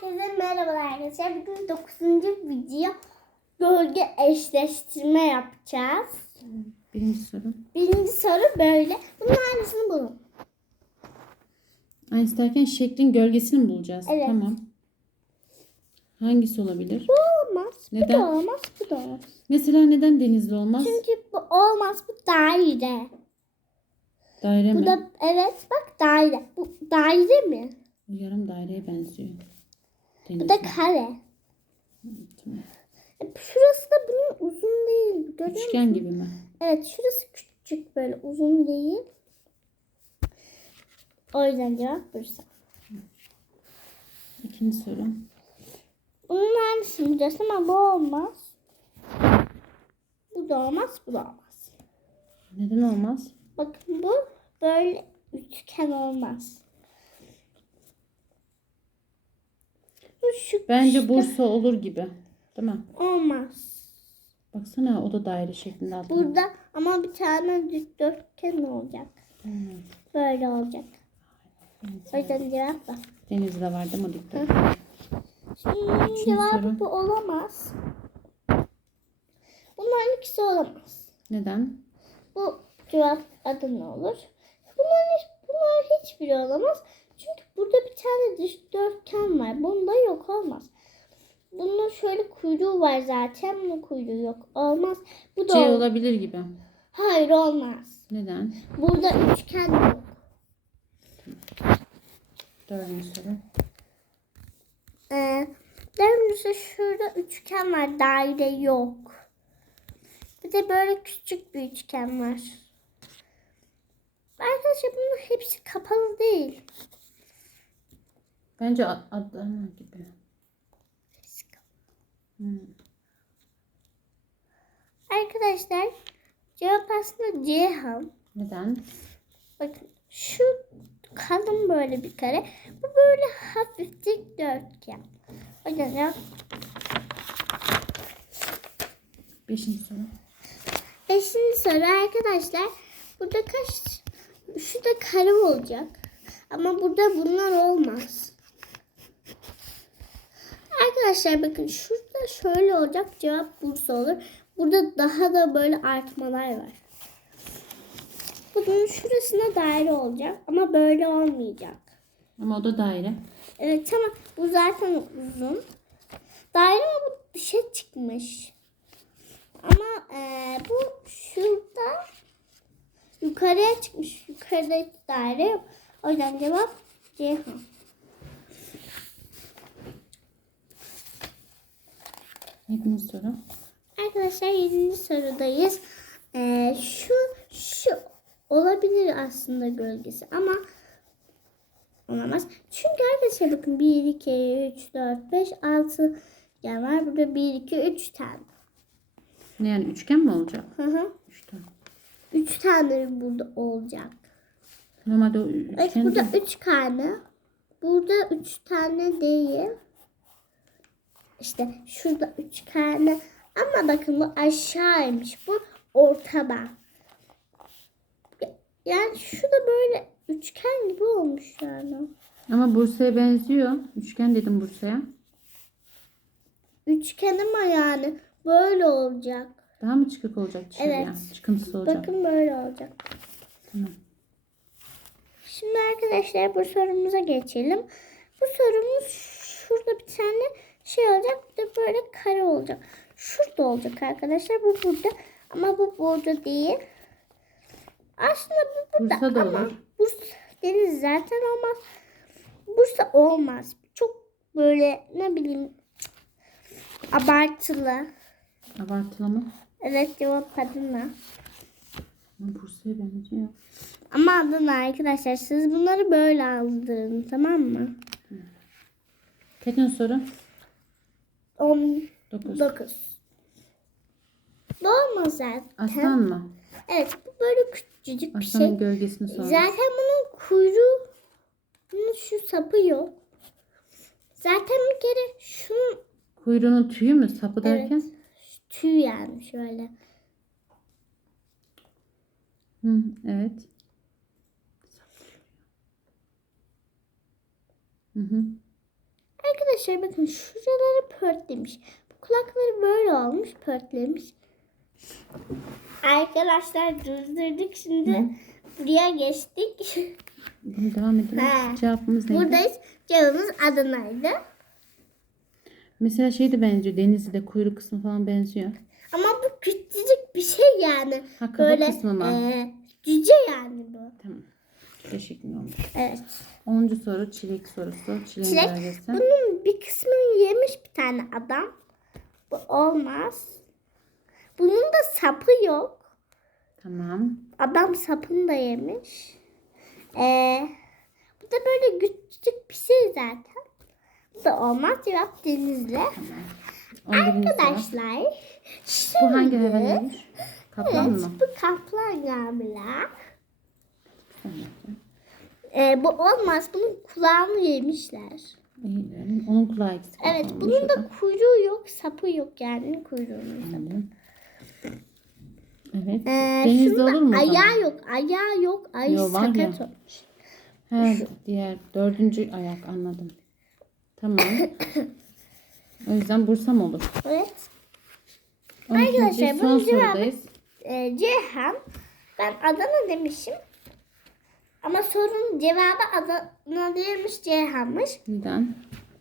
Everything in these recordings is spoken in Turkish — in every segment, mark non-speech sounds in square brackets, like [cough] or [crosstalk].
Herkese merhabalar arkadaşlar. Bugün 9. video gölge eşleştirme yapacağız. Birinci soru. Birinci soru böyle. Bunun aynısını bulun. Aynısı derken şeklin gölgesini mi bulacağız? Evet. Tamam. Hangisi olabilir? Bu olmaz. Bu Neden? da olmaz. Bu da olmaz. Mesela neden denizli olmaz? Çünkü bu olmaz. Bu daire. Daire Bu mi? da evet bak daire. Bu daire mi? Bu yarım daireye benziyor. Bu da kare. E, Şurası da bunun uzun değil. Görüyor musun? Üçgen gibi mi? Evet şurası küçük böyle uzun değil. O yüzden cevap Bursa. İkinci soru. Bunun aynısını bulacağız ama bu olmaz. Bu da olmaz, bu da olmaz. Neden olmaz? Bakın bu böyle üçgen olmaz. Şu Bence Bursa olur gibi. Değil mi? olmaz. Baksana o da daire şeklinde altında. Burada ama bir tane dikdörtgen olacak. Hmm. Böyle olacak. O yüzden cevap var. Denizde var değil mi? Dikkat. Şimdi cevabı bu olamaz. Bunların ikisi olamaz. Neden? Bu cevap adı ne olur? Bunların, hiç, bunların hiçbiri olamaz. Burada bir tane dikdörtgen var. Bunda yok olmaz. Bunun şöyle kuyruğu var zaten. Bunun kuyruğu yok. Olmaz. Bu da C ol- olabilir gibi. Hayır olmaz. Neden? Burada üçgen yok. Dördüncü soru. Ee, dördüncüsü şurada üçgen var. Daire yok. Bir de böyle küçük bir üçgen var. Arkadaşlar bunun hepsi kapalı değil. Bence ad- Adana gibi. Hmm. Arkadaşlar cevap aslında Cihan. Neden? Bakın şu kalın böyle bir kare. Bu böyle hafif dikdörtgen. O yüzden Beşinci soru. Beşinci soru arkadaşlar. Burada kaç? Şurada kare olacak. Ama burada bunlar olmaz. Arkadaşlar bakın şurada şöyle olacak. Cevap Bursa olur. Burada daha da böyle artmalar var. Bunun şurasına daire olacak. Ama böyle olmayacak. Ama o da daire. Evet tamam. Bu zaten uzun. Daire ama bu dışa çıkmış. Ama eee, bu şurada yukarıya çıkmış. Yukarıda daire yok. O yüzden cevap Ceyhan. Yedinci soru. Arkadaşlar 7. sorudayız. Eee, şu şu olabilir aslında gölgesi ama olamaz. Çünkü arkadaşlar bakın 1, 2, 3, 4, 5, 6 yer var. Burada 1, 2, 3 tane. Ne yani üçgen mi olacak? Hı hı. Üç tane. 3 tane burada olacak. Normalde o Evet üçgen burada değil. 3 tane. Burada 3 tane değil. İşte şurada 3 tane. Ama bakın bu aşağıymış. Bu ortada. Yani şu da böyle üçgen gibi olmuş yani. Ama Bursa'ya benziyor. Üçgen dedim Bursa'ya. Üçgen ama yani böyle olacak. Daha mı çıkık olacak? Evet. Çıkıntısı olacak. Bakın böyle olacak. Tamam. Şimdi arkadaşlar bu sorumuza geçelim. Bu sorumuz şurada bir tane şey olacak. De böyle kare olacak. Şurada olacak arkadaşlar. Bu burada. Ama bu burada değil. Aslında bu burada Bursa da ama olur. Bursa deniz zaten olmaz. Bursa olmaz. Çok böyle ne bileyim abartılı. Abartılı mı? Evet cevap Adana. Bursa'ya benziyor. Ama Adana arkadaşlar siz bunları böyle aldırın tamam mı? Kaçıncı soru? 19. Dokuz. Bu olmaz zaten. Aslan mı? Evet bu böyle küçücük bir Aslanın şey. gölgesini sormuş. Zaten bunun kuyruğu bunun şu sapı yok. Zaten bir kere şunun Kuyruğunun tüyü mü? Sapı derken? evet, tüy yani şöyle. Hı, evet. Hı hı. Arkadaşlar bakın şuraları pörtlemiş. Bu kulakları böyle olmuş pörtlemiş. Arkadaşlar durdurduk şimdi. Buraya geçtik. Bunu devam edelim. Ha. Cevabımız neydi? Buradayız. Cevabımız Adana'ydı. Mesela şey de benziyor. Denizli'de kuyruk kısmı falan benziyor. Ama bu küçücük bir şey yani. Ha, kafa Böyle kısmı mı? e, cüce yani bu. Tamam. Şeklinde olmuş. Evet. 10. soru çilek sorusu. Çileğin Çilek. gölgesi. Bunun bir kısmını yemiş bir tane adam. Bu olmaz. Bunun da sapı yok. Tamam. Adam sapını da yemiş. Ee, bu da böyle küçücük bir şey zaten. Bu da olmaz. Cevap denizli. 11. soru. Arkadaşlar. Bu hangi şimdi- hayvanıymış? Kaplan Evet, mı? bu kaplan galiba. Ee, bu olmaz. Bunun kulağını yemişler. İyi, Onun kulağı eksik. Evet, bunun da kuyruğu yok, sapı yok yani kuyruğunun sapı. Evet. Ee, Denizde olur mu? Ayağı yok, ayağı yok. Ay Yo, sakat ya. olmuş. Ha, diğer dördüncü ayak anladım. Tamam. [coughs] o yüzden Bursa mı olur? Evet. 12. Arkadaşlar, son sorudayız. Ee, Ceyhan. Ben Adana demişim. Ama sorunun cevabı Adana değilmiş Ceyhan'mış. Neden?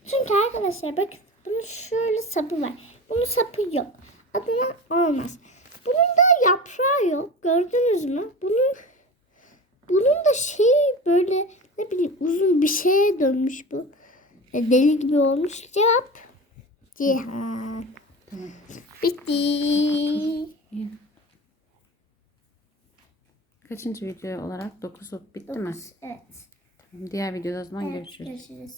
Çünkü arkadaşlar bakın bunun şöyle sapı var. Bunun sapı yok. Adana olmaz. Bunun da yaprağı yok. Gördünüz mü? Bunun bunun da şey böyle ne bileyim uzun bir şeye dönmüş bu. E, Deli gibi olmuş. Cevap Cihan. Tamam. Bitti. İyi. Kaçıncı video olarak? 9 bitti mi? Evet. Diğer videoda o zaman Evet, görüşürüz. görüşürüz.